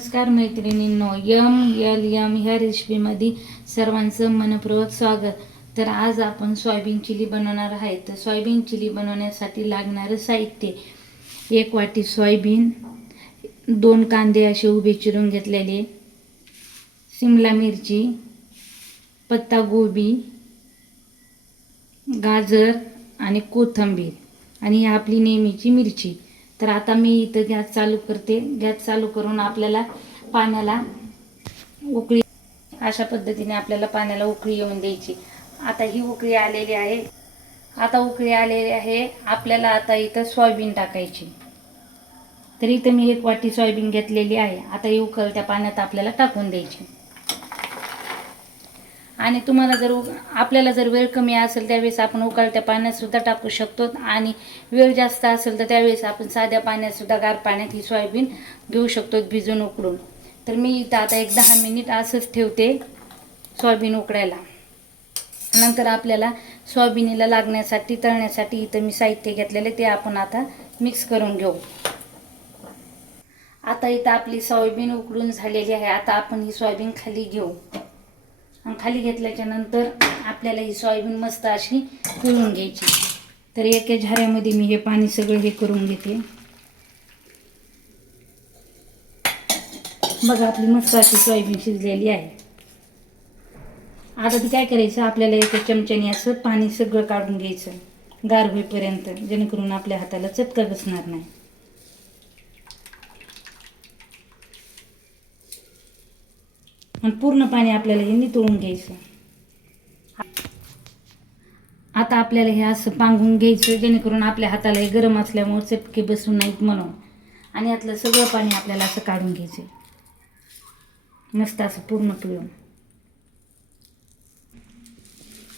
नमस्कार मैत्रिणींनो, MLM ह्या रेसिपीमध्ये सर्वांचं मनपूर्वक स्वागत. तर आज आपण सोयाबीन चिली बनवणार आहे. तर सोयाबीन चिली बनवण्यासाठी लागणारं साहित्य: 1 वाटी सोयाबीन, 2 कांदे असे उभे चिरून घेतलेले, शिमला मिरची, पत्ता गोबी, गाजर आणि कोथिंबीर, आणि ही आपली नेहमीची मिरची. तर आता मी इथं गॅस चालू करते. गॅस चालू करून आपल्याला पाण्याला उकळी, अशा पद्धतीने आपल्याला पाण्याला उकळी येऊन द्यायची. आता ही उकळी आलेली आहे. उकळी आलेली आहे. आपल्याला आता इथं सोयाबीन टाकायची. तर इथं मी 1 वाटी सोयाबीन घेतलेली आहे. आता ही उकळत्या पाण्यात आपल्याला टाकून द्यायची. आणि आपल्याला जर वेळ कमी असेल त्यावेळेस आपण उकळत्या पाण्यात सुद्धा टाकू शकतो, आणि वेळ जास्त असेल तर त्यावेळेस आपण साध्या पाण्यात सुद्धा, गार पाण्यात ही सोयाबीन घेऊ शकतो भिजून उकडून. तर मी इथं आता एक 10 मिनिट असंच ठेवते सोयाबीन उकडायला. नंतर आपल्याला सोयाबीनीला लागण्यासाठी, तळण्यासाठी इथं मी साहित्य घेतलेले ते आपण आता मिक्स करून घेऊ. आता इथं आपली सोयाबीन उकडून झालेली आहे. आता आपण ही सोयाबीन खाली घेऊ. खाली घेतल्याच्या नंतर आपल्याला ही सोयाबीन मस्त अशी पिळून घ्यायची. तर एका झाऱ्यामध्ये मी हे पाणी सगळं हे करून घेते. बघा, आपली मस्त अशी सोयाबीन शिजलेली आहे. आता ती काय करायचं, आपल्याला एका चमच्याने असं पाणी सगळं काढून घ्यायचं गार होईपर्यंत, जेणेकरून आपल्या हाताला चटका बसणार नाही. आणि पूर्ण पाणी आपल्याला हे नितळून घ्यायचं. आता आपल्याला हे असं पांघून घ्यायचं, जेणेकरून आपल्या हाताला हे गरम असल्यामुळे चटके बसू नाहीत म्हणून. आणि यातलं सगळं पाणी आपल्याला असं काढून घ्यायचं, मस्त असं पूर्ण पिळून.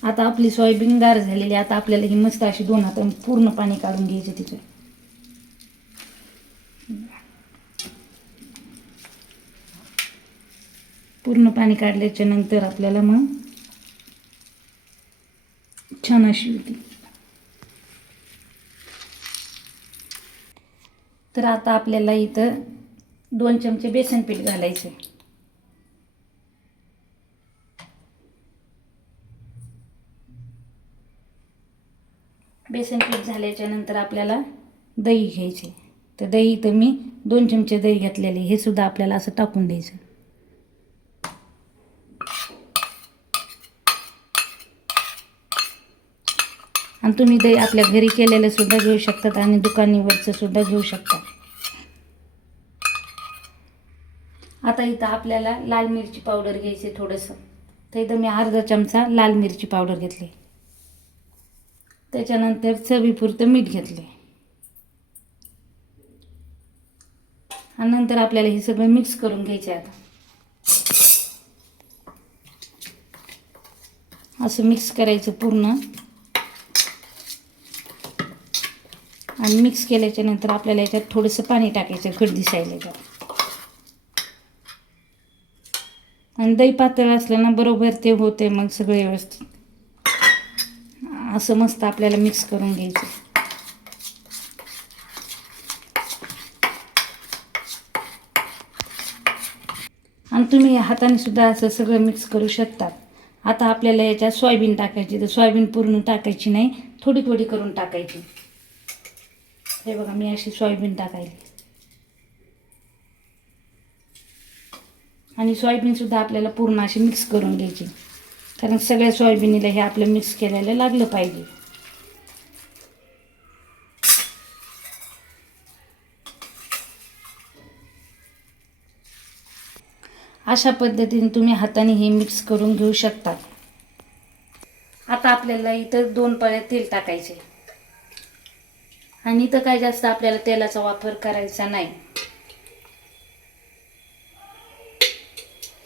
आता आपली सोयाबीन गार झालेली. आता आपल्याला ही मस्त अशी 2 हाताने पूर्ण पाणी काढून घ्यायचं तिचं. पूर्ण पाणी काढल्याच्या नंतर आपल्याला मग छान अशी होती. तर आता आपल्याला इथं 2 चमचे बेसन पीठ घालायचं. बेसन पीठ झाल्याच्या नंतर आपल्याला दही घ्यायचे. तर दही इथं मी 2 चमचे दही घेतलेले, हे सुद्धा आपल्याला असं टाकून द्यायचं. आणि तुम्ही दही आपल्या घरी केलेलं सुद्धा घेऊ शकतात, आणि दुकानीवरचं सुद्धा घेऊ शकता. आता इथं आपल्याला लाल मिरची पावडर घ्यायची थोडंसं. तर इथं मी अर्धा चमचा लाल मिरची पावडर घेतली. त्याच्यानंतर चवीपुरतं मीठ घेतले. आणि नंतर आपल्याला हे सगळं मिक्स करून घ्यायचे. आता असं मिक्स करायचं पूर्ण. आणि मिक्स केल्याच्या नंतर आपल्याला याच्यात थोडंसं पाणी टाकायचं, घट दिसायला. आणि दही पातळ असलं ना बरोबर ते होते मग सगळे व्यवस्थित. असं मस्त आपल्याला मिक्स करून घ्यायचं. आणि तुम्ही हाताने सुद्धा असं सगळं मिक्स करू शकतात. आता आपल्याला याच्यात सोयाबीन टाकायची. तर सोयाबीन पूर्ण टाकायची नाही, थोडी थोडी करून टाकायची. हे बघा, मी अशी सोयाबीन टाकायली. आणि सोयाबीन सुद्धा आपल्याला पूर्ण अशी मिक्स करून घ्यायची, कारण सगळ्या सोयाबीनीला हे आपलं मिक्स केलेलं लागलं पाहिजे. अशा पद्धतीने तुम्ही हाताने हे मिक्स करून घेऊ शकता. आता आपल्याला इथं 2 पळ्या तेल टाकायचे. आणि इथं काय जास्त आपल्याला तेलाचा वापर करायचा नाही.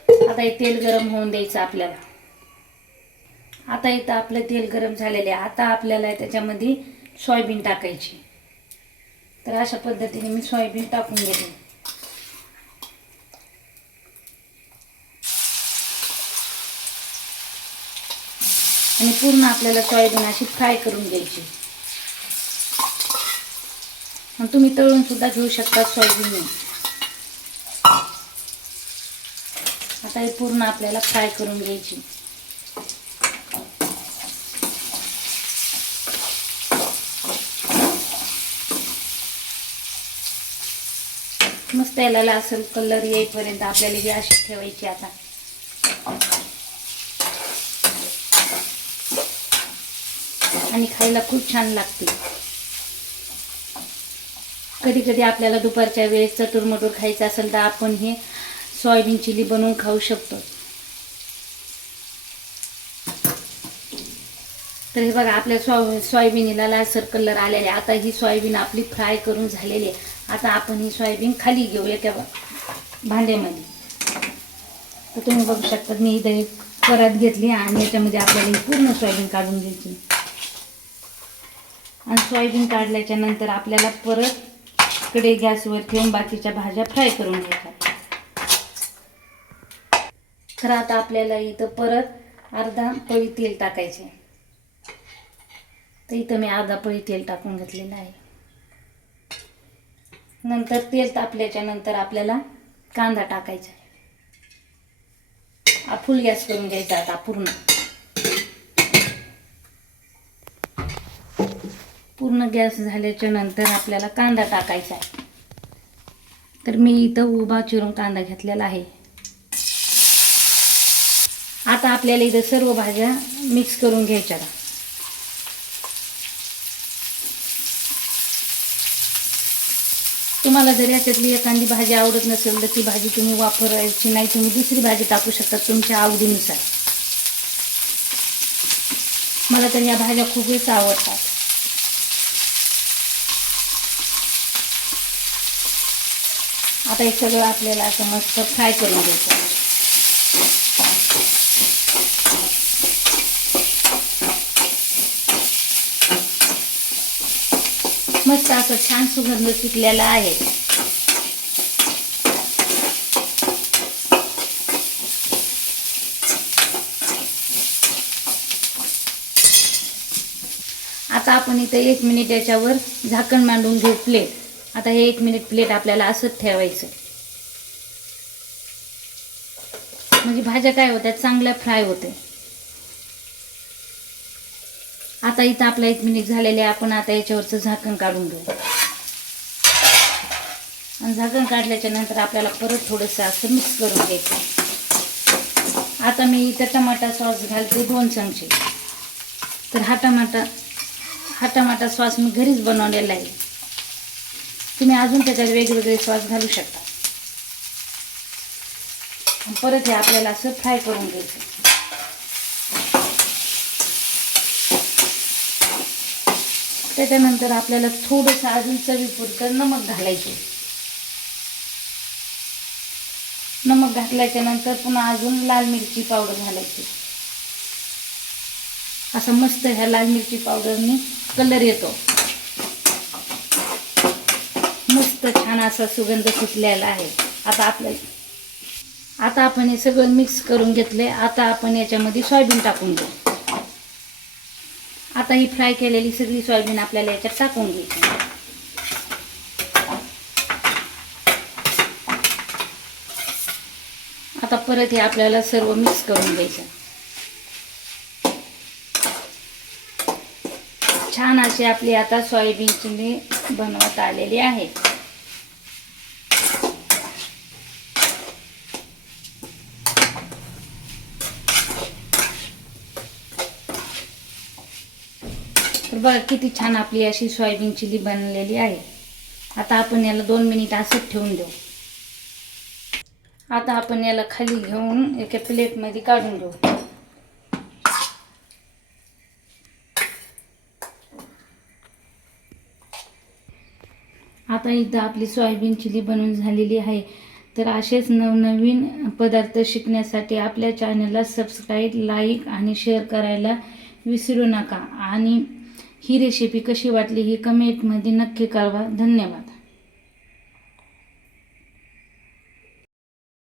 आता हे तेल गरम होऊन द्यायचं आपल्याला. आता इथं आपलं तेल गरम झालेले आहे. आता आपल्याला त्याच्यामध्ये सोयाबीन टाकायची. तर अशा पद्धतीने मी सोयाबीन टाकून घेते. आणि पूर्ण आपल्याला सोयाबीन अशी फ्राय करून घ्यायची. आणि तुम्ही तळून सुद्धा घेऊ शकता सोयाबीन. आता हे पूर्ण आपल्याला फ्राय करून घ्यायची. मस्त याला लाल कलर येईपर्यंत आपल्याला ही अशी ठेवायची. आता आणि खायला खूप छान लागते. कधी कधी आपल्याला दुपारच्या वेळेस चटुरमटूर खायचं असेल तर आपण हे सोयाबीन चिली बनवून खाऊ शकतो. तर हे बघा आपल्या सोयाबीनला लालसर कलर आलेले. आता ही सोयाबीन आपली फ्राय करून झालेली आहे. आता आपण ही सोयाबीन खाली घेऊ एका भांड्यामध्ये. तर तुम्ही बघू शकता मी इथे परत घेतली आणि याच्यामध्ये आपल्याला ही पूर्ण सोयाबीन काढून घ्यायची. आणि सोयाबीन काढल्याच्या नंतर आपल्याला परत कडे गॅसवर ठेवून बाकीच्या भाज्या फ्राय करून घ्यायच्या. तर आता आपल्याला इथं परत अर्धा पळी तेल टाकायचे. तर इथं मी अर्धा पळी तेल टाकून घेतलेलं आहे. नंतर तेल तापल्याच्या नंतर आपल्याला कांदा टाकायचा. फुल गॅस करून घ्यायचा आता पूर्ण गॅस झाल्याच्या नंतर आपल्याला कांदा टाकायचा आहे. तर मी इथं उभा चिरून कांदा घेतलेला आहे. आता आपल्याला इथं सर्व भाज्या मिक्स करून घ्यायच्या. तुम्हाला जर याच्यातली एखादी भाजी आवडत नसेल तर ती भाजी तुम्ही वापरायची नाही. तुम्ही दुसरी भाजी टाकू शकता तुमच्या आवडीनुसार. मला तर या भाज्या खूपच आवडतात. आता हे सगळं आपल्याला असं मस्त फ्राय करून घ्यायचं. मस्त असं छान सुगंध सुटलेला आहे. आता आपण इथे 1 मिनिट याच्यावर झाकण मांडून घेऊ प्लेट. आता हे 1 मिनिट प्लेट आपल्याला असंच ठेवायचं. म्हणजे भाज्या काय होत्या चांगल्या फ्राय होते. आता इथं आपला 1 मिनिट झालेले. आपण आता याच्यावरचं झाकण काढून घेऊ. आणि झाकण काढल्याच्या नंतर आपल्याला परत थोडंसं असं मिक्स करून घ्यायचं. आता मी इथं टमाटा सॉस घालते 2 चमचे. तर हा टमाटा सॉस मी घरीच बनवलेला आहे. तुम्ही अजून त्याच्यात वेगवेगळे सॉस घालू शकता. परत हे आपल्याला असं फ्राय करून घ्यायचं. त्याच्यानंतर आपल्याला थोडंसं अजून चवीपुरतं नमक घालायचे. नमक घातल्याच्या नंतर पुन्हा अजून लाल मिरची पावडर घालायची. असं मस्त ह्या लाल मिरची पावडरने कलर येतो. मस्त छान असा सुगंध सुटलेला आहे. आता आपण हे सगळं मिक्स करून घेतले. आता आपण याच्यामध्ये सोयाबीन टाकून घेऊ. आता ही फ्राय केलेली सगळी सोयाबीन आपल्याला याच्यात टाकून घ्यायची. आता परत हे आपल्याला सर्व मिक्स करून घ्यायचं. छान अशी आपली आता सोयाबीन चिली बनवत आलेली आहे. तर बघा किती छान आपली अशी सोयाबीन चिली बनलेली आहे. आता आपण याला 2 मिनिट असंच ठेवून देऊ. आता आपण याला खाली घेऊन एका प्लेटमध्ये काढून घेऊ. आता इथं आपली सोयाबीन चिली बनवून झालेली आहे. तर असेच नवनवीन पदार्थ शिकण्यासाठी आपल्या चॅनलला सबस्क्राईब, लाईक आणि शेअर करायला विसरू नका. आणि ही रेसिपी कशी वाटली ही कमेंटमध्ये नक्की कळवा. धन्यवाद.